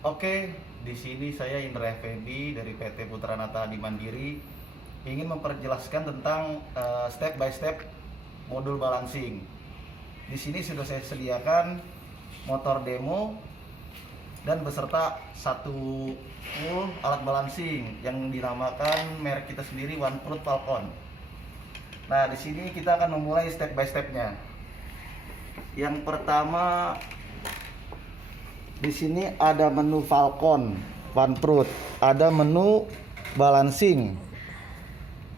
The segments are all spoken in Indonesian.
Oke, di sini saya Indra Effendi dari PT Putra Nata Adi Mandiri ingin memperjelaskan tentang step by step modul balancing. Di sini sudah saya sediakan motor demo dan beserta satu full alat balancing yang dinamakan merek kita sendiri OneProof Falcon. Nah, di sini kita akan memulai step by stepnya. Yang pertama, di sini ada menu Falcon, OneProof, ada menu balancing.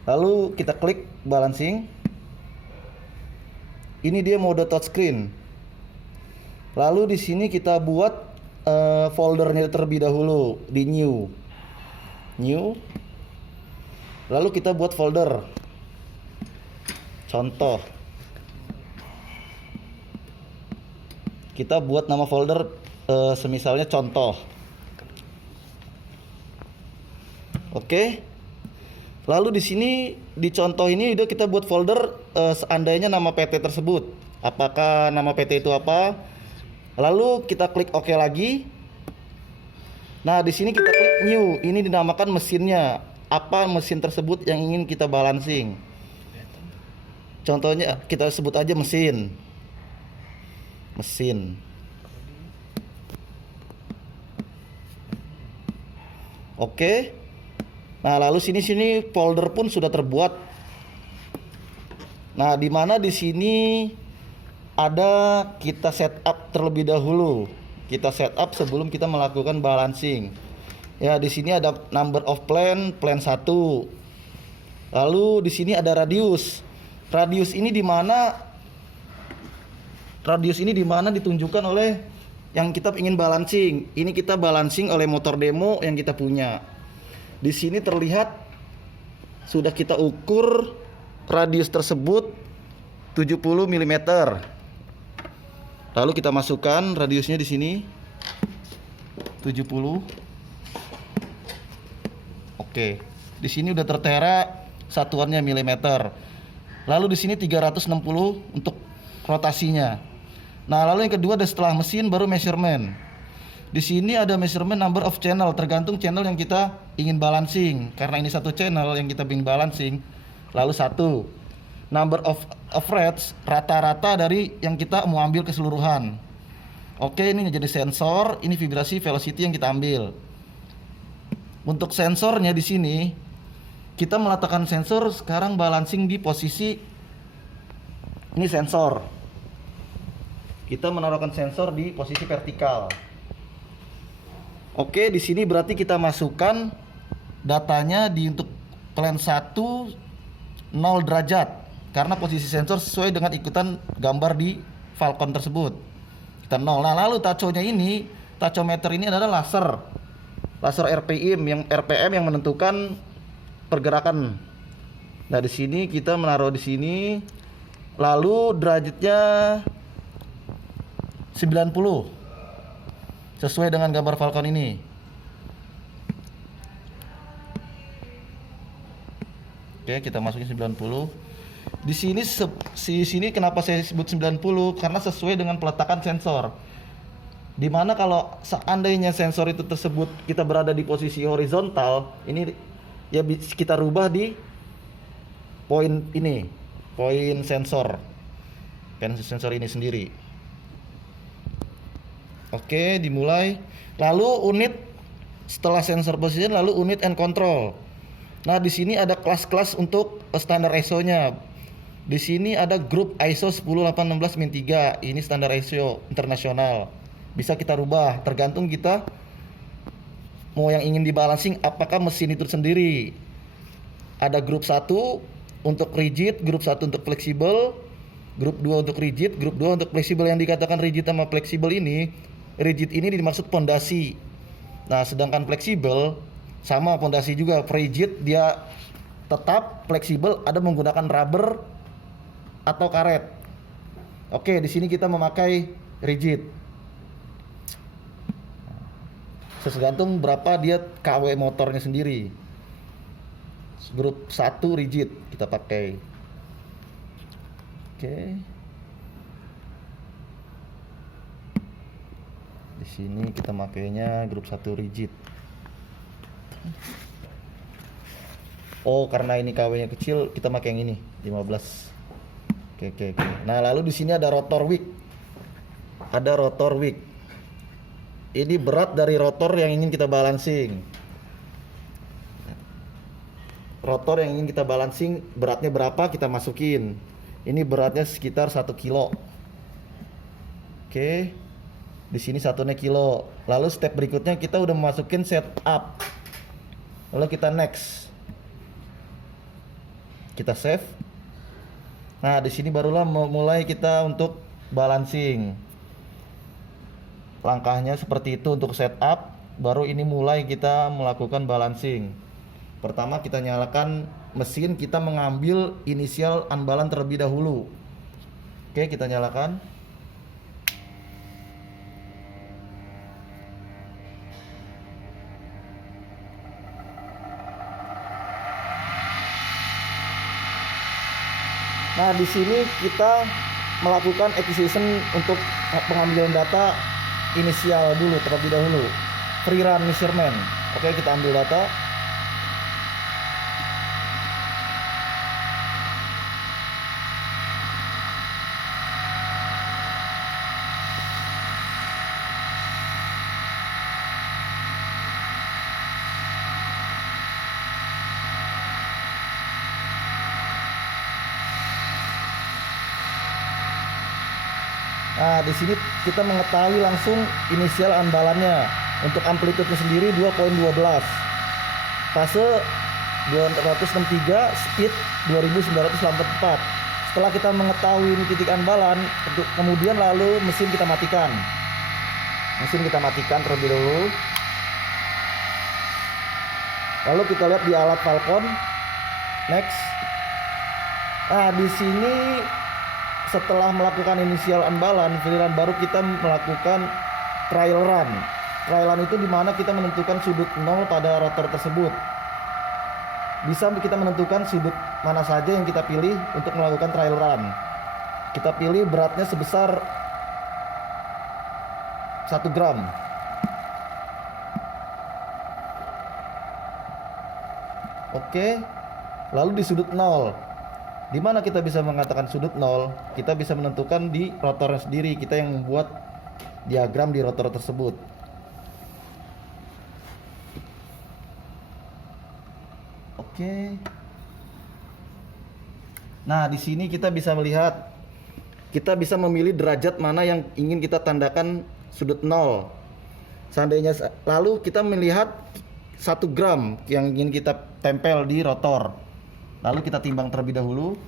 Lalu kita klik balancing. Ini dia mode touchscreen. Lalu di sini kita buat foldernya terlebih dahulu di new. Lalu kita buat folder. Contoh. Kita buat nama folder semisalnya contoh. Oke. Lalu di sini di contoh ini udah kita buat folder seandainya nama PT tersebut. Apakah nama PT itu apa? Lalu kita klik OK lagi. Nah, di sini kita klik new. Ini dinamakan mesinnya. Apa mesin tersebut yang ingin kita balancing? Contohnya kita sebut aja mesin. Oke. Nah, lalu sini folder pun sudah terbuat. Nah, di mana di sini ada kita setup terlebih dahulu. Kita setup sebelum kita melakukan balancing. Ya, di sini ada number of plan 1. Lalu di sini ada radius. Radius ini di mana ditunjukkan oleh yang kita ingin balancing. Ini kita balancing oleh motor demo yang kita punya. Di sini terlihat sudah kita ukur radius tersebut 70 mm. Lalu kita masukkan radiusnya di sini 70. Oke. Di sini udah tertera satuannya milimeter. Lalu di sini 360 untuk rotasinya. Nah, lalu yang kedua ada setelah mesin baru measurement. Di sini ada measurement number of channel, tergantung channel yang kita ingin balancing. Karena ini satu channel yang kita ingin balancing. Lalu satu number of average, rata-rata dari yang kita mau ambil keseluruhan. Oke, ini jadi sensor, ini vibrasi velocity yang kita ambil. Untuk sensornya di sini kita meletakkan sensor sekarang balancing di posisi ini sensor. Kita menaruhkan sensor di posisi vertikal. Oke, di sini berarti kita masukkan datanya di untuk plan 1 0 derajat karena posisi sensor sesuai dengan ikutan gambar di Falcon tersebut. Kita 0. Nah, lalu tachometer ini adalah laser RPM yang menentukan pergerakan. Nah, di sini kita menaruh di sini. Lalu derajatnya 90. Sesuai dengan gambar Falcon ini. Oke, kita masukin 90. Di sini kenapa saya sebut 90? Karena sesuai dengan peletakan sensor. Dimana kalau seandainya sensor itu tersebut kita berada di posisi horizontal, ini ya kita rubah di poin sensor ini sendiri. Oke, dimulai. Lalu unit setelah sensor position, lalu unit and control. Nah, di sini ada kelas-kelas untuk standar ISO-nya. Di sini ada grup ISO 10816-3. Ini standar ISO internasional. Bisa kita rubah tergantung kita mau yang ingin dibalancing apakah mesin itu sendiri. Ada grup 1 untuk rigid, grup 1 untuk fleksibel, grup 2 untuk rigid, grup 2 untuk fleksibel. Yang dikatakan rigid sama fleksibel ini, rigid ini dimaksud pondasi. Nah, sedangkan fleksibel sama pondasi juga. Rigid dia tetap, fleksibel ada menggunakan rubber atau karet. Oke, di sini kita memakai rigid. Tergantung berapa dia KW motornya sendiri. Grup 1 rigid kita pakai. Oke. Di Sini kita makainya grup 1 rigid. Oh, karena ini KW-nya kecil, kita pakai yang ini 15. Oke. Nah, lalu di sini ada rotor wick. Ada rotor wick. Ini berat dari rotor yang ingin kita balancing. Rotor yang ingin kita balancing beratnya berapa kita masukin. Ini beratnya sekitar 1 kilo. Oke. Di sini satunya kilo. Lalu step berikutnya kita udah masukin setup. Lalu kita next. Kita save. Nah, di sini barulah mulai kita untuk balancing. Langkahnya seperti itu untuk setup, baru ini mulai kita melakukan balancing. Pertama kita nyalakan mesin, kita mengambil inisial anbalan terlebih dahulu. Oke, kita nyalakan. Nah, di sini kita melakukan acquisition untuk pengambilan data inisial dulu terlebih dahulu. Free run measurement. Oke, kita ambil data. Nah, di sini kita mengetahui langsung inisial andalannya. Untuk amplitude-nya sendiri 2.12. Fase 263, speed 2984. Setelah kita mengetahui ini titik andalan, kemudian lalu mesin kita matikan. Mesin kita matikan terlebih dahulu. Lalu kita lihat di alat Falcon. Next. Nah, di sini setelah melakukan inisial anbalan, free run, baru kita melakukan trial run. Trial run itu dimana kita menentukan sudut 0 pada rotor tersebut. Bisa kita menentukan sudut mana saja yang kita pilih untuk melakukan trial run. Kita pilih beratnya sebesar 1 gram. Oke. Lalu di sudut 0. Di mana kita bisa mengatakan sudut 0? Kita bisa menentukan di rotornya sendiri. Kita yang membuat diagram di rotor tersebut. Oke. Nah, di sini kita bisa melihat, kita bisa memilih derajat mana yang ingin kita tandakan sudut 0. Seandainya lalu kita melihat 1 gram yang ingin kita tempel di rotor. Lalu kita timbang terlebih dahulu.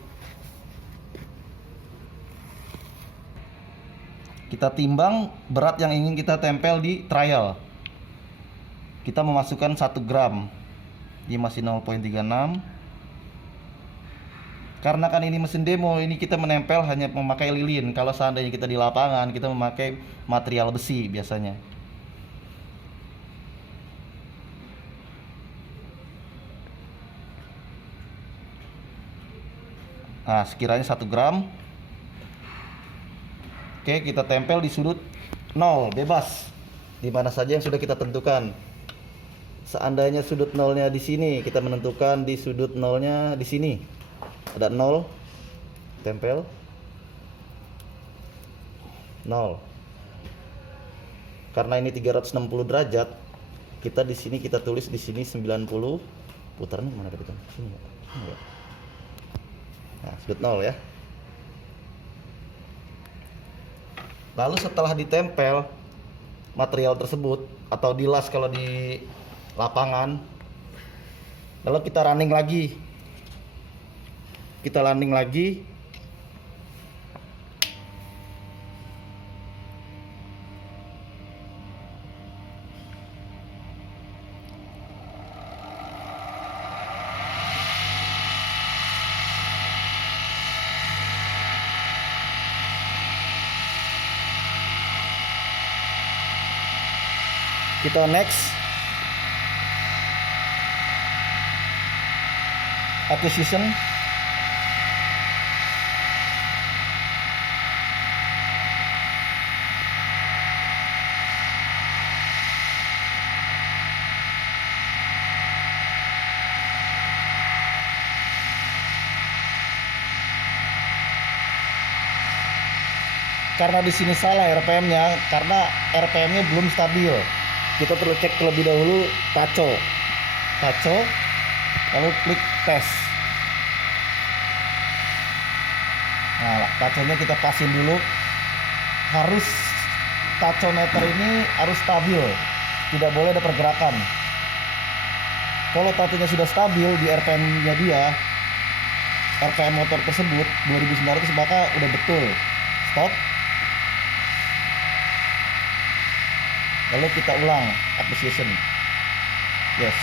Kita timbang berat yang ingin kita tempel di trial. Kita memasukkan 1 gram. Ini masih 0.36. Karena kan ini mesin demo, ini kita menempel hanya memakai lilin. Kalau seandainya kita di lapangan, kita memakai material besi biasanya. Nah, sekiranya 1 gram. Oke, kita tempel di sudut 0, bebas. Di mana saja yang sudah kita tentukan. Seandainya sudut 0-nya di sini, kita menentukan di sudut 0-nya di sini. Ada 0. Tempel. 0. Karena ini 360 derajat, kita di sini kita tulis di sini 90. Putarnya mana tadi kan? Sini ya. Sini ya. Nah, sudut 0 ya. Lalu setelah ditempel material tersebut atau dilas kalau di lapangan, lalu kita running lagi. Kita running lagi. Kita next. Acquisition. karena di sini salah RPM-nya, karena RPM-nya belum stabil. Kita perlu cek terlebih dahulu tacho, lalu klik tes. Nah, tachonya kita pasin dulu. Harus tachometer ini harus stabil, tidak boleh ada pergerakan. Kalau tachonya sudah stabil di RPM-nya dia, RPM motor tersebut 2900, maka udah betul. Stop. Lalu kita ulang acquisition. Yes.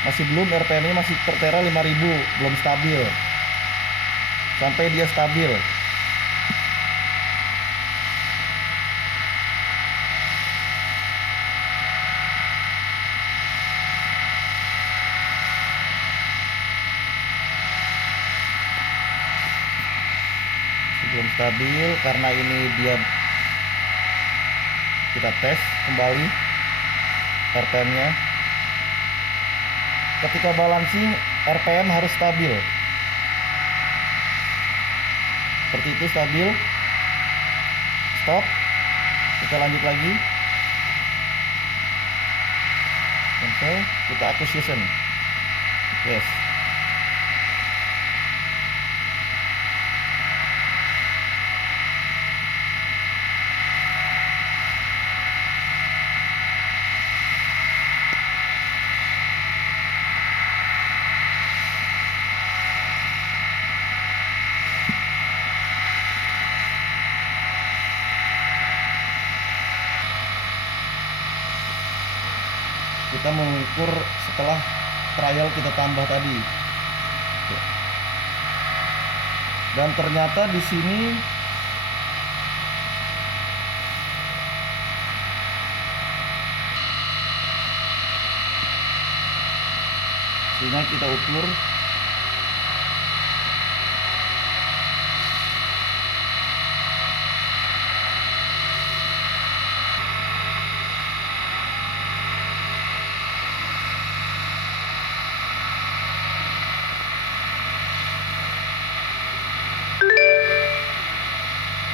Masih belum RPM-nya masih tertera 5000, belum stabil. Sampai dia stabil. Belum stabil karena ini dia, kita tes kembali RPM-nya. Ketika balancing, RPM harus stabil. Seperti itu, stabil. Stop. Kita lanjut lagi. Cancel. Kita acquisition. Yes. Kita mengukur setelah trial kita tambah tadi. Dan ternyata di sini kita ukur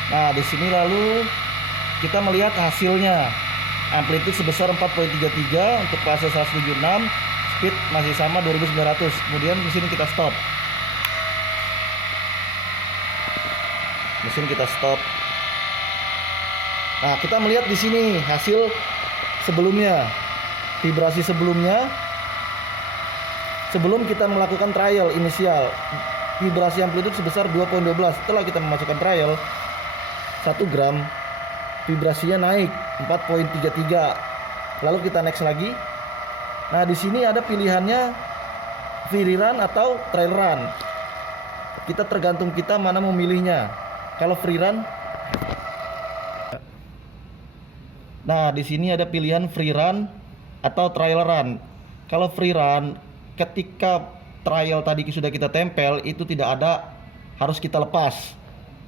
Nah, di sini lalu kita melihat hasilnya. Amplitude sebesar 4.33 untuk fase 176, speed masih sama 2900. Kemudian di sini kita stop. Mesin kita stop. Nah, kita melihat di sini hasil sebelumnya. Vibrasi sebelumnya sebelum kita melakukan trial inisial. Vibrasi amplitude sebesar 2.12. Setelah kita memasukkan trial 1 gram, vibrasinya naik 4.33. Lalu kita next lagi. Nah, di sini ada pilihannya free run atau trail run. Kita tergantung kita mana memilihnya. Kalau free run, nah di sini ada pilihan free run atau trial run. Kalau free run, ketika trial tadi sudah kita tempel, itu tidak ada, harus kita lepas.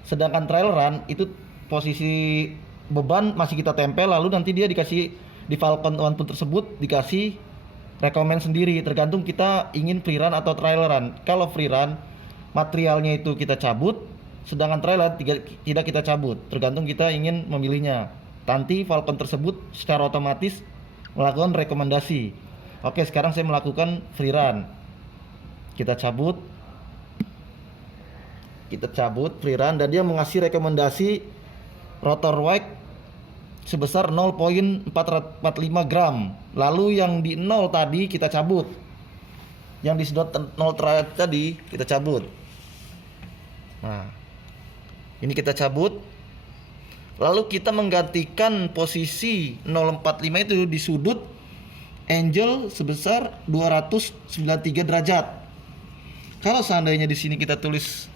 Sedangkan trail run itu posisi beban masih kita tempel, lalu nanti dia dikasih di Falcon 1 tersebut dikasih rekomend sendiri, tergantung kita ingin free run atau trial run. Kalau free run, materialnya itu kita cabut, sedangkan trial run tidak kita cabut, tergantung kita ingin memilihnya. Nanti Falcon tersebut secara otomatis melakukan rekomendasi. Oke, sekarang saya melakukan free run. Kita cabut free run, dan dia mengasih rekomendasi rotor wake sebesar 0.445 gram. Lalu yang di 0 tadi kita cabut, yang disedot 0 tadi kita cabut. Nah, ini kita cabut. Lalu kita menggantikan posisi 045 itu di sudut angle sebesar 293 derajat. Kalau seandainya di sini kita tulis,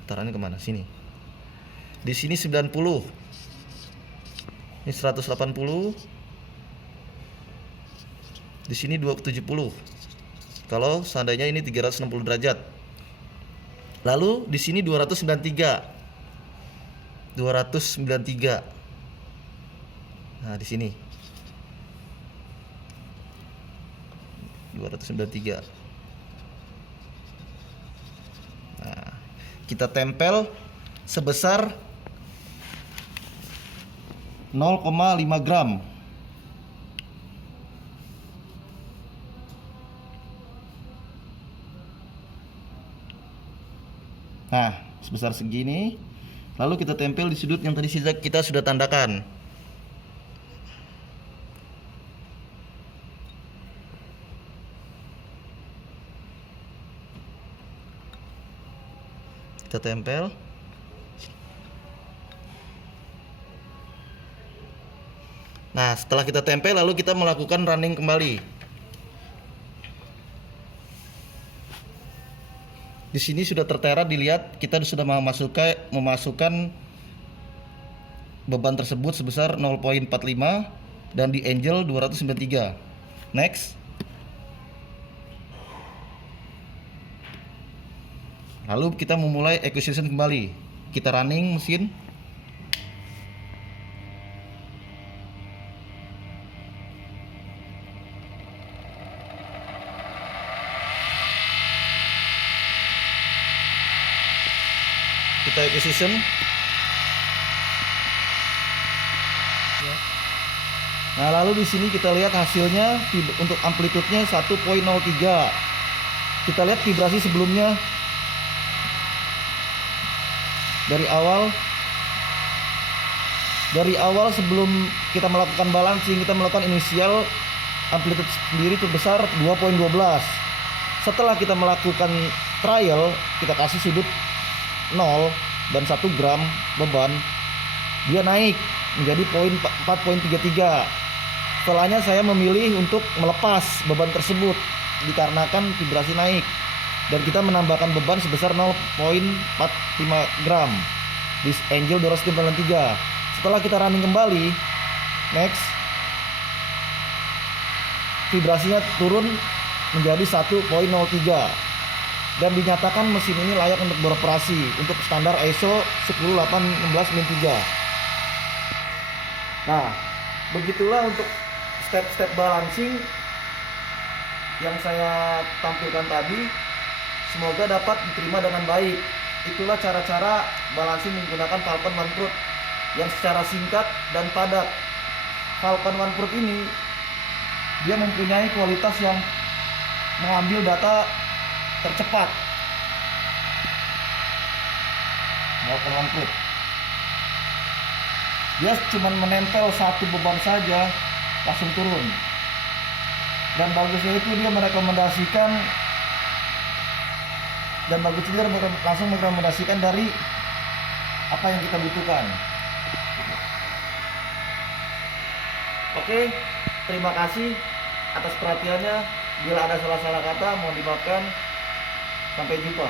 putarannya kemana? Sini. Di sini 90. Ini 180. Di sini 270. Kalau seandainya ini 360 derajat. Lalu di sini 293. 293. Nah, di sini 293. Nah, kita tempel sebesar 0,5 gram. Nah, sebesar segini. Lalu kita tempel di sudut yang tadi kita sudah tandakan. Kita tempel. Nah, setelah kita tempel lalu kita melakukan running kembali. Di sini sudah tertera, dilihat kita sudah memasukkan beban tersebut sebesar 0,45 dan di angel 293. Next. Lalu kita memulai acquisition kembali. Kita running mesin. Kita acquisition. Nah, lalu di sini kita lihat hasilnya untuk amplitudenya 1,03. Kita lihat vibrasi sebelumnya. Dari awal sebelum kita melakukan balancing, kita melakukan inisial amplitude sendiri terbesar 2,12. Setelah kita melakukan trial, kita kasih sudut 0 dan 1 gram beban, dia naik menjadi 4,33. Setelahnya saya memilih untuk melepas beban tersebut dikarenakan vibrasi naik, dan kita menambahkan beban sebesar 0,45 gram di angel 293. Setelah kita running kembali, next, vibrasinya turun menjadi 1,03 dan dinyatakan mesin ini layak untuk beroperasi untuk standar ISO 10816-3. Nah, begitulah untuk step-step balancing yang saya tampilkan tadi. Semoga dapat diterima dengan baik. Itulah cara-cara balancing menggunakan Falcon OneProt yang secara singkat dan padat. Falcon OneProt ini dia mempunyai kualitas yang mengambil data tercepat. Falcon OneProt dia cuma menempel satu beban saja langsung turun, dan bagusnya itu dia merekomendasikan langsung merekomendasikan dari apa yang kita butuhkan. Oke, terima kasih atas perhatiannya. Bila ada salah-salah kata mohon dimaafkan. Sampai jumpa.